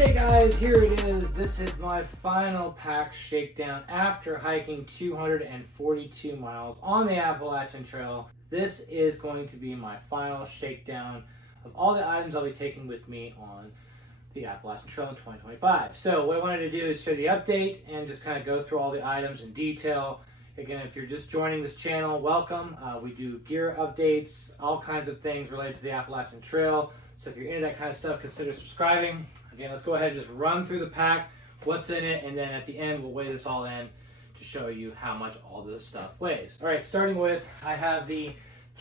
Okay guys, here it is. This is my final pack shakedown after hiking 242 miles on the Appalachian Trail. This is going to be my final shakedown of all the items I'll be taking with me on the Appalachian Trail in 2025. So what I wanted to do is show the update and just kind of go through all the items in detail. Again, if you're just joining this channel, welcome. We do gear updates, all kinds of things related to the Appalachian Trail. So if you're into that kind of stuff, consider subscribing. Again, let's go ahead and just run through the pack, what's in it, and then at the end we'll weigh this all in to show you how much all this stuff weighs. All right, starting with, I have the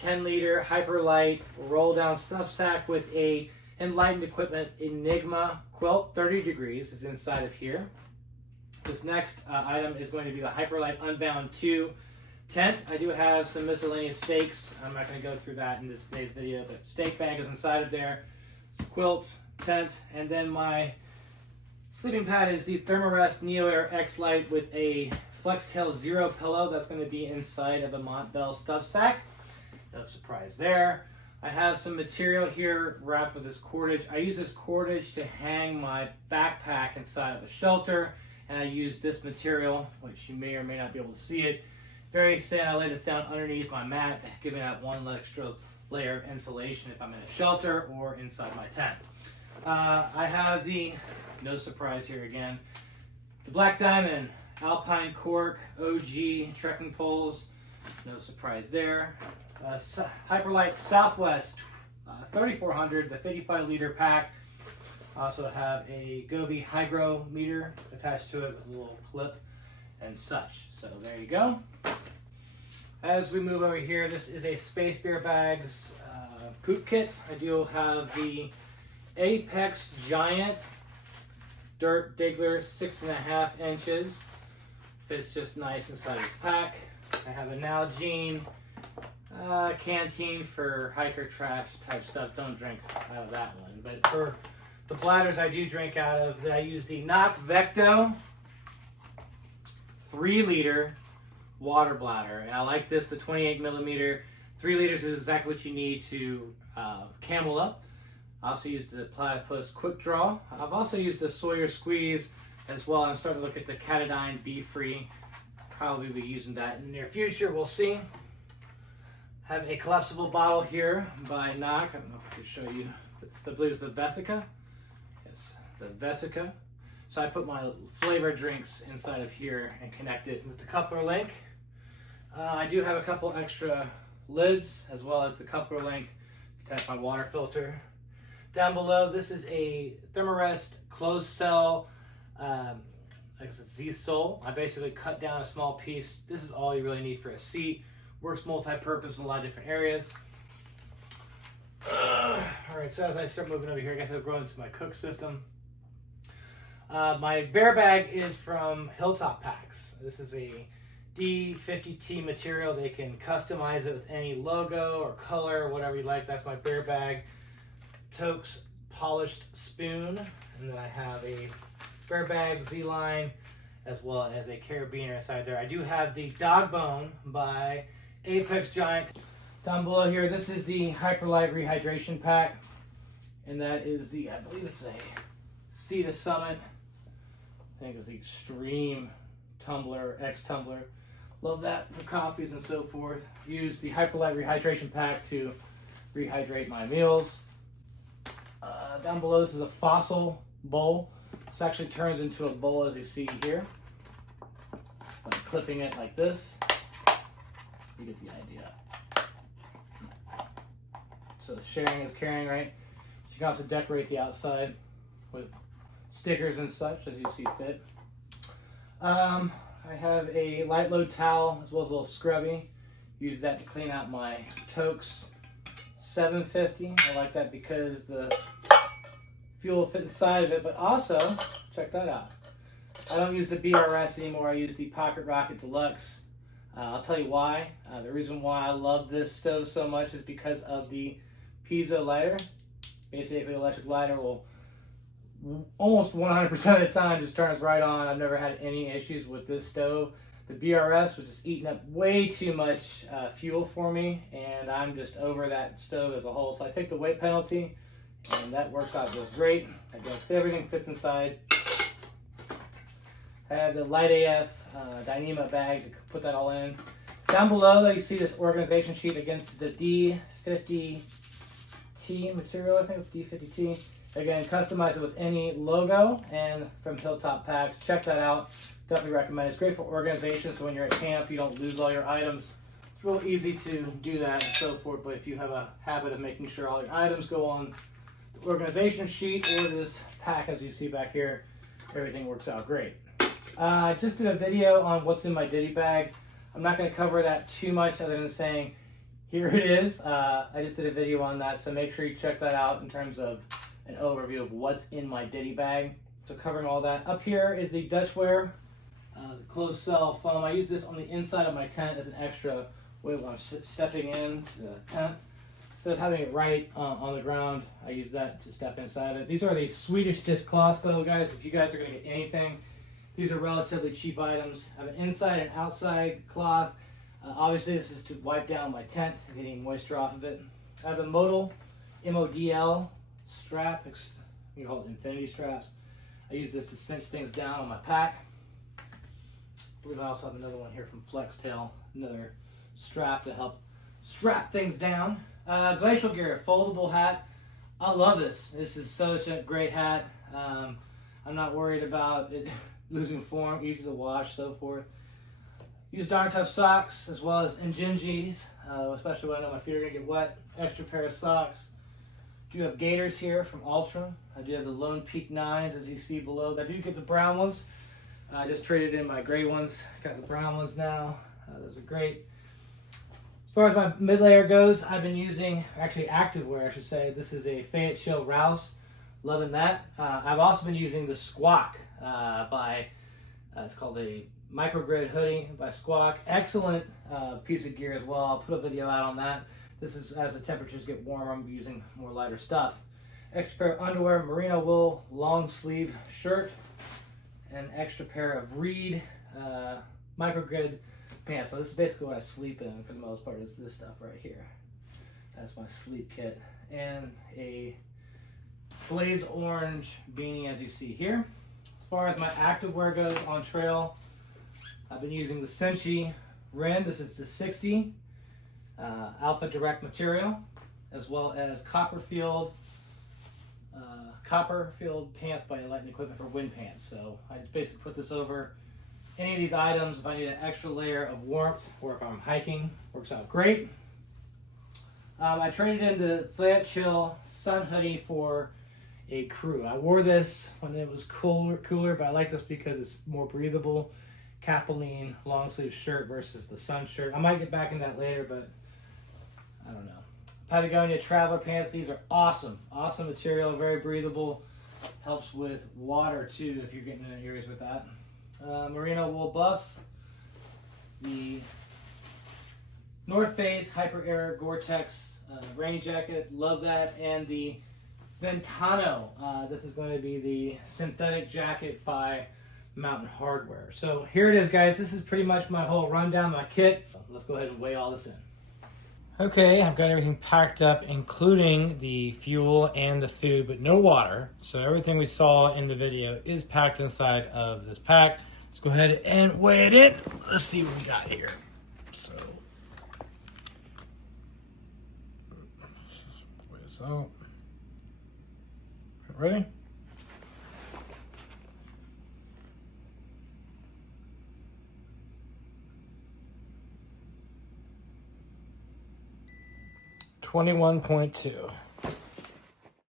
10-liter HYPERLITE roll-down stuff sack with a Enlightened Equipment Enigma quilt, 30 degrees is inside of here. This next item is going to be the HYPERLITE Unbound 2 tent. I do have some miscellaneous stakes. I'm not going to go through that in today's video, but stake bag is inside of there. Quilt, tent, and then my sleeping pad is the Thermarest Neo Air X Lite with a FlexTail Zero pillow. That's going to be inside of a Montbell stuff sack. No surprise there. I have some material here wrapped with this cordage. I use this cordage to hang my backpack inside of a shelter, and I use this material, which you may or may not be able to see it. Very thin. I lay this down underneath my mat to give it that one extra layer of insulation if I'm in a shelter or inside my tent. I have the, no surprise here again, the Black Diamond Alpine Cork OG trekking poles. No surprise there. HYPERLITE Southwest 3400, the 55-liter pack. Also have a Gobi hygrometer attached to it with a little clip and such. So there you go. As we move over here, this is a Space Bear Bags poop kit. I do have the Apex Giant Dirt Diggler 6.5 inches. Fits just nice inside this pack. I have a Nalgene canteen for hiker trash type stuff. Don't drink out of that one. But for the bladders I do drink out of, I use the CNOC Vecto 3-liter water bladder, and I like this, the 28 millimeter. 3 liters is exactly what you need to camel up. I also use the Platypus Quick Draw. I've also used the Sawyer Squeeze as well. I'm starting to look at the Catadine Be Free. Probably be using that in the near future. We'll see. Have a collapsible bottle here by CNOC. I don't know if I can show you. I believe it's the Vesica. Yes, the Vesica. So I put my flavored drinks inside of here and connect it with the coupler link. I do have a couple extra lids as well as the coupler link to attach my water filter. Down below, this is a Thermarest closed cell, I guess it's Z-Sole. I basically cut down a small piece. This is all you really need for a seat. Works multi-purpose in a lot of different areas. Alright, so as I start moving over here, I guess I've grown into my cook system. My bear bag is from Hilltop Packs. This is a D50T material. They can customize it with any logo or color, whatever you like. That's my bear bag. Toke's polished spoon. And then I have a bear bag Z-line as well as a carabiner inside there. I do have the dog bone by Apex Giant. Down below here, this is the HYPERLITE rehydration pack. And that is the, I believe it's a Sea to Summit. I think it's the Extreme Tumbler, X Tumbler. Love that for coffees and so forth. Use the HYPERLITE rehydration pack to rehydrate my meals. Down below, this is a Fossil bowl. This actually turns into a bowl as you see here. By clipping it like this, you get the idea. So sharing is caring, right? You can also decorate the outside with stickers and such as you see fit. I have a light load towel as well as a little scrubby. Use that to clean out my Toke's 750. I like that because the fuel will fit inside of it, but also, check that out. I don't use the BRS anymore. I use the Pocket Rocket Deluxe. I'll tell you why. The reason why I love this stove so much is because of the piezo lighter. Basically, electric lighter will almost 100% of the time just turns right on. I've never had any issues with this stove. The BRS was just eating up way too much fuel for me, and I'm just over that stove as a whole. So I take the weight penalty and that works out just great. Again, everything fits inside. I have the Light AF Dyneema bag to put that all in. Down below, you see this organization sheet against the D50T material. I think it's D50T. Again, customize it with any logo and from Hilltop Packs. Check that out. Definitely recommend it. It's great for organization, so when you're at camp, you don't lose all your items. It's real easy to do that and so forth, but if you have a habit of making sure all your items go on the organization sheet or this pack, as you see back here, everything works out great. I just did a video on what's in my ditty bag. I'm not going to cover that too much other than saying, here it is. I just did a video on that, so make sure you check that out in terms of an overview of what's in my ditty bag. So covering all that. Up here is the Dutchwear closed cell foam. I use this on the inside of my tent as an extra way when I'm stepping into the tent. Instead of having it right on the ground, I use that to step inside it. These are the Swedish dishcloths though, guys. If you guys are going to get anything, these are relatively cheap items. I have an inside and outside cloth. Obviously this is to wipe down my tent and get any moisture off of it. I have a modal, MODL strap. You can call it infinity straps. I use this to cinch things down on my pack. I believe I also have another one here from FlexTail, another strap to help strap things down. Glacial Gear, foldable hat. I love this. This is such a great hat. I'm not worried about it losing form, easy to wash, so forth. Use darn tough socks as well as Injinjis, especially when I know my feet are gonna get wet. Extra pair of socks. Do have gaiters here from Ultra. I do have the Lone Peak 9s as you see below. I do get the brown ones. I just traded in my gray ones. Got the brown ones now. Those are great. As far as my mid layer goes, I've been using, actually activewear I should say. This is a Fayette Chill Rouse. Loving that. I've also been using the SQUAK it's called a microgrid hoodie by SQUAK. Excellent piece of gear as well. I'll put a video out on that. This is as the temperatures get warmer, I'm using more lighter stuff. Extra pair of underwear, merino wool, long sleeve shirt, and an extra pair of Reed microgrid pants. So this is basically what I sleep in for the most part, is this stuff right here. That's my sleep kit. And a blaze orange beanie as you see here. As far as my activewear goes on trail, I've been using the Senshi Ren. This is the 60 Alpha Direct material, as well as Copperfield pants by Light and Equipment for wind pants. So I just basically put this over any of these items if I need an extra layer of warmth or if I'm hiking. Works out great. I traded in the Fayette Chill Sun Hoodie for a crew. I wore this when it was cooler, but I like this because it's more breathable. Capilene long sleeve shirt versus the sun shirt. I might get back in that later, but I don't know. Patagonia Traveler pants. These are awesome. Awesome material, very breathable. Helps with water too if you're getting in areas with that. Merino wool buff. The North Face Hyper Air Gore-Tex rain jacket. Love that. And the Ventano. This is going to be the synthetic jacket by Mountain Hardwear. So here it is, guys. This is pretty much my whole rundown, my kit. Let's go ahead and weigh all this in. Okay, I've got everything packed up, including the fuel and the food, but no water. So everything we saw in the video is packed inside of this pack. Let's go ahead and weigh it in. Let's see what we got here. So, weigh this out. Ready? $21.2.